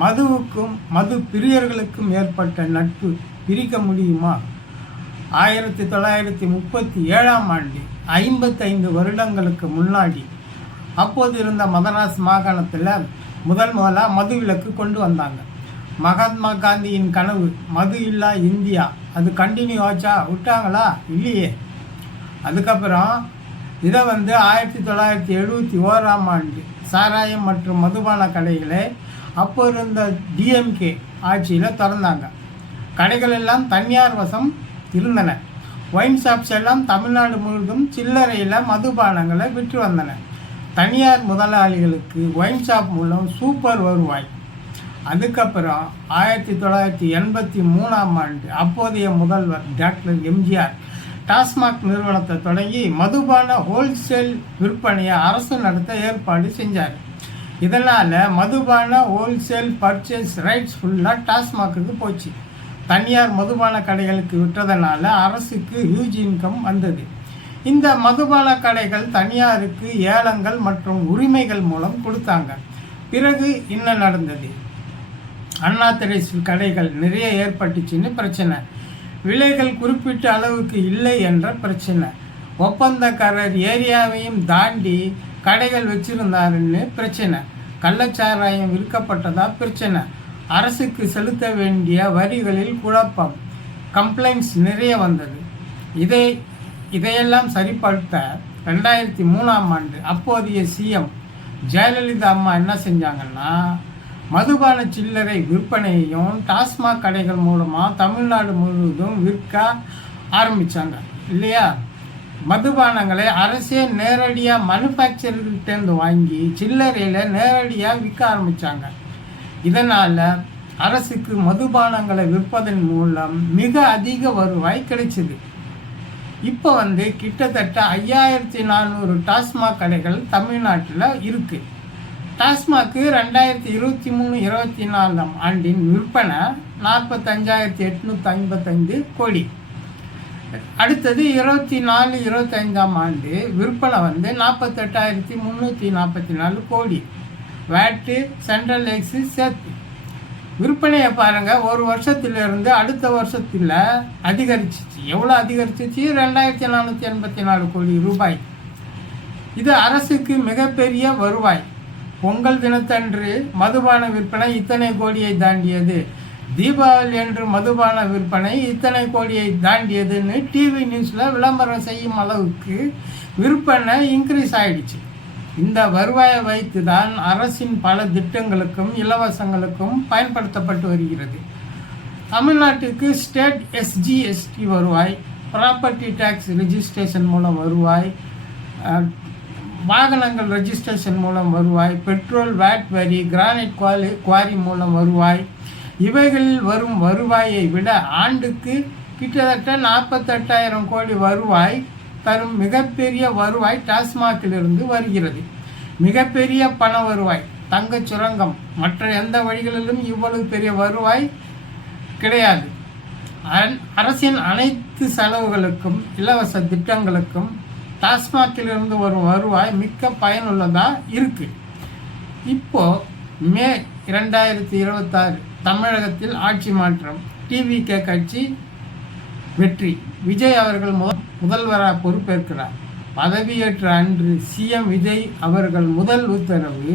மதுவுக்கும் மது பிரியர்களுக்கும் ஏற்பட்ட நட்பு பிரிக்க முடியுமா? 1937ஆம் ஆண்டு 55 வருடங்களுக்கு முன்னாடி அப்போது இருந்த மதராஸ் மாகாணத்தில் முதலாக மது விலக்கு கொண்டு வந்தாங்க. மகாத்மா காந்தியின் கனவு மது இல்லா இந்தியா, அது கண்டினியூ ஆச்சா? விட்டாங்களா? இல்லையே. அதுக்கப்புறம் இதை 1971ஆம் ஆண்டு சாராயம் மற்றும் மதுபான கடைகளை அப்போ இருந்த டிஎம்கே ஆட்சியில் திறந்தாங்க. கடைகள் எல்லாம் தனியார் வசம் இருந்தன. ஒயின் ஷாப்ஸ் எல்லாம் தமிழ்நாடு முழுவதும் சில்லறையில் மதுபானங்களை விற்று வந்தன. தனியார் முதலாளிகளுக்கு ஒயின் ஷாப் மூலம் சூப்பர் வருவாய். அதுக்கப்புறம் 1983ஆம் ஆண்டு அப்போதைய முதல்வர் டாக்டர் எம்ஜிஆர் டாஸ்மாக் நிறுவனத்தை தொடங்கி மதுபான ஹோல்சேல் விற்பனையை அரசு நடத்த ஏற்பாடு செஞ்சார். இதனால் மதுபான ஹோல்சேல் பர்ச்சேஸ் ரைட்ஸ் ஃபுல்லாக டாஸ்மாக்கு போச்சு. தனியார் மதுபான கடைகளுக்கு விட்டதனால அரசுக்கு ஹியூஜ் இன்கம் வந்தது. இந்த மதுபான கடைகள் தனியாருக்கு ஏலங்கள் மற்றும் உரிமைகள் மூலம் கொடுத்தாங்க. பிறகு என்ன நடந்தது? அண்ணா தெரேசு கடைகள் நிறைய ஏற்பட்டுச்சுன்னு பிரச்சனை, விலைகள் குறிப்பிட்ட அளவுக்கு இல்லை என்ற பிரச்சனை, ஒப்பந்தக்காரர் ஏரியாவையும் தாண்டி கடைகள் வச்சிருந்தாருன்னு பிரச்சனை, கள்ளச்சாராயம் விற்கப்பட்டதா பிரச்சனை, அரசுக்கு செலுத்த வேண்டிய வரிகளில் குழப்பம், கம்ப்ளைண்ட்ஸ் நிறைய வந்தது. இதையெல்லாம் சரிப்படுத்த 2003ஆம் ஆண்டு அப்போதைய சிஎம் ஜெயலலிதா அம்மா என்ன செஞ்சாங்கன்னா, மதுபான சில்லறை விற்பனையையும் டாஸ்மாக் கடைகள் மூலமாக தமிழ்நாடு முழுவதும் விற்க ஆரம்பித்தாங்க இல்லையா? மதுபானங்களை அரசே நேரடியாக மேனுஃபேக்சர்கிட்டேருந்து வாங்கி சில்லறையில் நேரடியாக விற்க ஆரம்பித்தாங்க. இதனால் அரசுக்கு மதுபானங்களை விற்பதன் மூலம் மிக அதிக வருவாய் கிடைச்சிது. இப்போ கிட்டத்தட்ட 5400 டாஸ்மாக் கடைகள் தமிழ்நாட்டில் இருக்குது. டாஸ்மாக்கு 2023-24 ஆண்டின் விற்பனை 45,855 கோடி. அடுத்தது 24-25ஆம் ஆண்டு விற்பனை 48,344 கோடி. வேட்டு சென்ட்ரல் டேக்ஸு சேர்த்து விற்பனையை பாருங்கள், ஒரு வருஷத்திலிருந்து அடுத்த வருஷத்தில் அதிகரிச்சிச்சு. எவ்வளோ அதிகரிச்சிச்சு? 2,484 கோடி ரூபாய். இது அரசுக்கு மிகப்பெரிய வருவாய். பொங்கல் தினத்தன்று மதுபான விற்பனை இத்தனை கோடியை தாண்டியது, தீபாவளி அன்று மதுபான விற்பனை இத்தனை கோடியை தாண்டியதுன்னு டிவி நியூஸில் விளம்பரம் செய்யும் அளவுக்கு விற்பனை இன்க்ரீஸ் ஆகிடுச்சு. இந்த வருவாயை வைத்து தான் அரசின் பல திட்டங்களுக்கும் இலவசங்களுக்கும் பயன்படுத்தப்பட்டு வருகிறது. தமிழ்நாட்டுக்கு ஸ்டேட் எஸ்ஜிஎஸ்டி வருவாய், ப்ராப்பர்ட்டி டேக்ஸ் ரெஜிஸ்ட்ரேஷன் மூலம் வருவாய், வாகனங்கள் ரெஜிஸ்ட்ரேஷன் மூலம் வருவாய், பெட்ரோல் வேட் வரி, கிரானைட் குவாரி மூலம் வருவாய். இவைகளில் வரும் வருவாயை விட ஆண்டுக்கு கிட்டத்தட்ட 48,000 கோடி வருவாய் தரும் மிகப்பெரிய வருவாய் டாஸ்மாகிலிருந்து வருகிறது. மிகப்பெரிய பண வருவாய். தங்க சுரங்கம் மற்ற எந்த வழிகளிலும் இவ்வளவு பெரிய வருவாய் கிடையாது. அரசின் அனைத்து செலவுகளுக்கும் இலவச திட்டங்களுக்கும் டாஸ்மாகிலிருந்து வரும் வருவாய் மிக்க பயனுள்ளதாக இருக்குது. இப்போது மே 2026 தமிழகத்தில் ஆட்சி மாற்றம், டிவிகே கட்சி வெற்றி, விஜய் அவர்கள் முதல்வராக பொறுப்பேற்கிறார். பதவியேற்ற அன்று சிஎம் விஜய் அவர்கள் முதல் உத்தரவு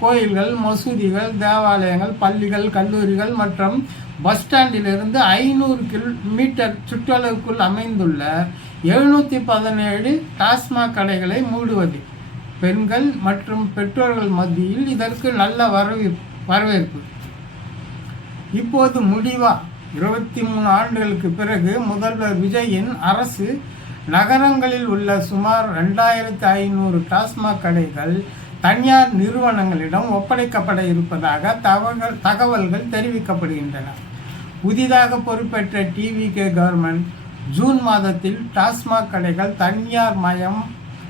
கோயில்கள், மசூதிகள், தேவாலயங்கள், பள்ளிகள், கல்லூரிகள் மற்றும் பஸ் ஸ்டாண்டிலிருந்து 500 மீட்டர் சுற்றளவுக்குள் அமைந்துள்ள 717 டாஸ்மாக் கடைகளை மூடுவது. பெண்கள் மற்றும் பெற்றோர்கள் மத்தியில் இதற்கு நல்ல வரவேற்பு. இப்போது முடிவா? 23 ஆண்டுகளுக்கு பிறகு முதல்வர் விஜயின் அரசு நகரங்களில் உள்ள சுமார் 2,500 டாஸ்மாக் கடைகள் தனியார் நிறுவனங்களிடம் ஒப்படைக்கப்பட இருப்பதாக தகவல்கள் தெரிவிக்கப்படுகின்றன. புதிதாக பொறுப்பேற்ற டிவிகே கவர்மெண்ட் ஜூன் மாதத்தில் டாஸ்மாக் கடைகள் தனியார் மயம்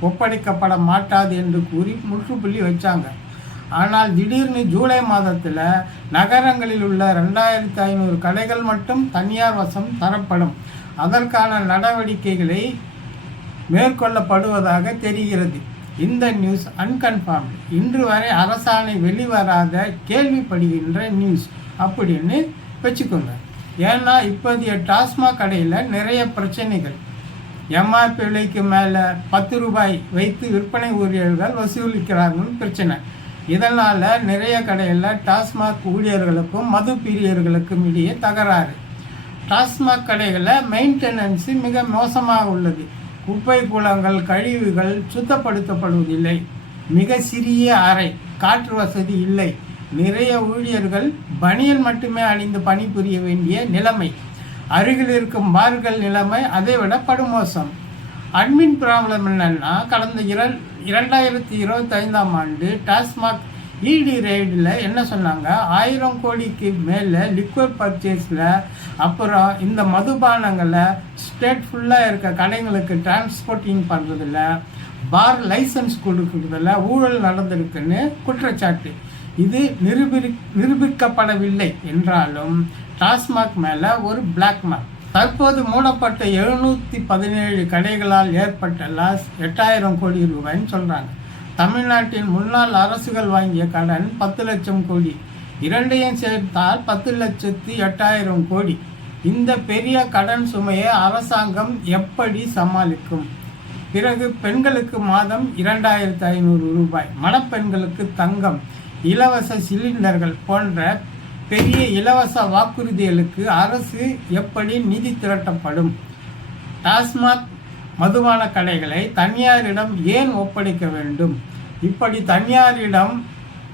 ஒப்படைக்கப்பட மாட்டாது என்று கூறி முற்றுப்புள்ளி வச்சாங்க. ஆனால் திடீர்னு ஜூலை மாதத்தில் நகரங்களில் உள்ள 2,500 கடைகள் மட்டும் தனியார் வசம் தரப்படும், அதற்கான நடவடிக்கைகளை மேற்கொள்ளப்படுவதாக தெரிகிறது. இந்த நியூஸ் அன்கன்ஃபார்ம், இன்று வரை அரசாணை வெளிவராத கேள்விப்படுகின்ற நியூஸ் அப்படின்னு வச்சுக்கோங்க. ஏன்னா இப்போதைய டாஸ்மாக் கடையில் நிறைய பிரச்சனைகள். எம்ஆர்பி விலைக்கு மேலே 10 ரூபாய் வைத்து விற்பனை ஊழியர்கள் வசூலிக்கிறார்கள் பிரச்சனை. இதனால் நிறைய கடையில் டாஸ்மாக் ஊழியர்களுக்கும் மது பிரியர்களுக்கும் இடையே தகராறு. டாஸ்மாக் கடைகளில் மெயின்டெனன்ஸு மிக மோசமாக உள்ளது. குப்பை கூலங்கள், கழிவுகள் சுத்தப்படுத்தப்படுவதில்லை. மிக சிறிய அறை, காற்று வசதி இல்லை. நிறைய ஊழியர்கள் பனியன் மட்டுமே அணிந்து பணிபுரிய வேண்டிய நிலைமை. அருகில் இருக்கும் பார்கள் நிலைமை அதை விட படுமோசம். அட்மின் ப்ராப்ளம் என்னன்னா, கடந்த 2025ஆம் ஆண்டு டாஸ்மாக் இடி ரெய்டில் என்ன சொன்னாங்க, 1000 கோடிக்கு மேலே லிக்விட் பர்ச்சேஸில், அப்புறம் இந்த மதுபானங்களை ஸ்டேட் ஃபுல்லாக இருக்க கடைங்களுக்கு டிரான்ஸ்போர்ட்டிங் பண்ணுறதில்ல, பார் லைசன்ஸ் கொடுக்குறதில்ல ஊழல் நடந்திருக்குன்னு குற்றச்சாட்டு. இது நிரூபிக்கப்படவில்லை என்றாலும் டாஸ்மாக் மேலே ஒரு பிளாக் மார்க். தற்போது மூடப்பட்ட 717 கடைகளால் ஏற்பட்ட லாஸ் 8000 கோடி ரூபாய்ன்னு சொல்கிறாங்க. தமிழ்நாட்டின் முன்னாள் அரசுகள் வாங்கிய கடன் 10 லட்சம் கோடி. இரண்டையும் சேர்த்தால் 10,08,000 கோடி. இந்த பெரிய கடன் சுமையை அரசாங்கம் எப்படி சமாளிக்கும்? பிறகு பெண்களுக்கு மாதம் 2500 ரூபாய், மணப்பெண்களுக்கு தங்கம், இலவச சிலிண்டர்கள் போன்ற பெரிய இலவச வாக்குறுதிகளுக்கு அரசு எப்படி நிதி திரட்டப்படும்? டாஸ்மாக் மதுபான கடைகளை தனியாரிடம் ஏன் ஒப்படைக்க வேண்டும்? இப்படி தனியாரிடம்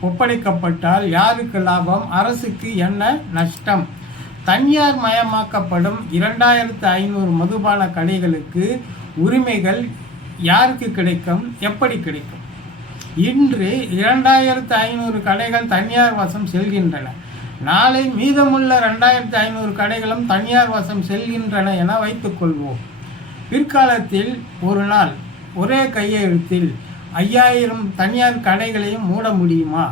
ஒப்படைக்கப்பட்டால் யாருக்கு லாபம்? அரசுக்கு என்ன நஷ்டம்? தனியார் மயமாக்கப்படும் 2500 மதுபான கடைகளுக்கு உரிமைகள் யாருக்கு கிடைக்கும்? எப்படி கிடைக்கும்? இன்று 2500 கடைகள் தனியார் வசம் செல்கின்றன. நாளை மீதமுள்ள 2500 கடைகளும் தனியார் வசம் செல்கின்றன என வைத்துக்கொள்வோம். பிற்காலத்தில் ஒரு நாள் ஒரே கையெழுத்தில் 5000 தனியார் கடைகளையும் மூட முடியுமா?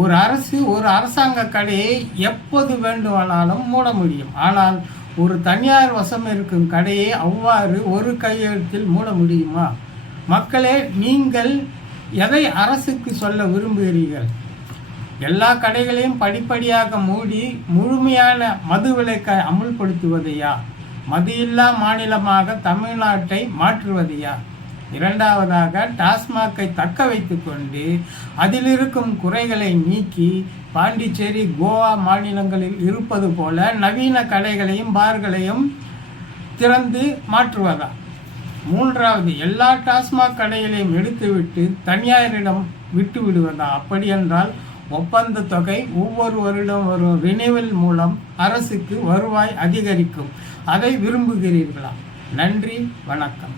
ஒரு அரசு ஒரு அரசாங்க கடையை எப்போது வேண்டுமானாலும் மூட முடியும். ஆனால் ஒரு தனியார் வசம் இருக்கும் கடையை அவ்வாறு ஒரு கையெழுத்தில் மூட முடியுமா? மக்களே, நீங்கள் எதை அரசுக்கு சொல்ல விரும்புகிறீர்கள்? எல்லா கடைகளையும் படிப்படியாக மூடி முழுமையான மது விலக்கை அமுல்படுத்துவதையா? மது இல்லா மாநிலமாக தமிழ்நாட்டை மாற்றுவதையா? இரண்டாவதாக, டாஸ்மாகை தக்க வைத்து கொண்டு அதில் இருக்கும் குறைகளை நீக்கி பாண்டிச்சேரி, கோவா மாநிலங்களில் இருப்பது போல நவீன கடைகளையும் பார்களையும் திறந்து மாற்றுவதா? மூன்றாவது, எல்லா டாஸ்மாக் கடைகளையும் எடுத்துவிட்டு தனியாரிடம் விட்டு விடுவதா? அப்படி என்றால் ஒப்பந்த தொகை ஒவ்வொரு வருடம் வரும் ரினிவல் மூலம் அரசுக்கு வருவாய் அதிகரிக்கும். அதை விரும்புகிறீர்களா? நன்றி, வணக்கம்.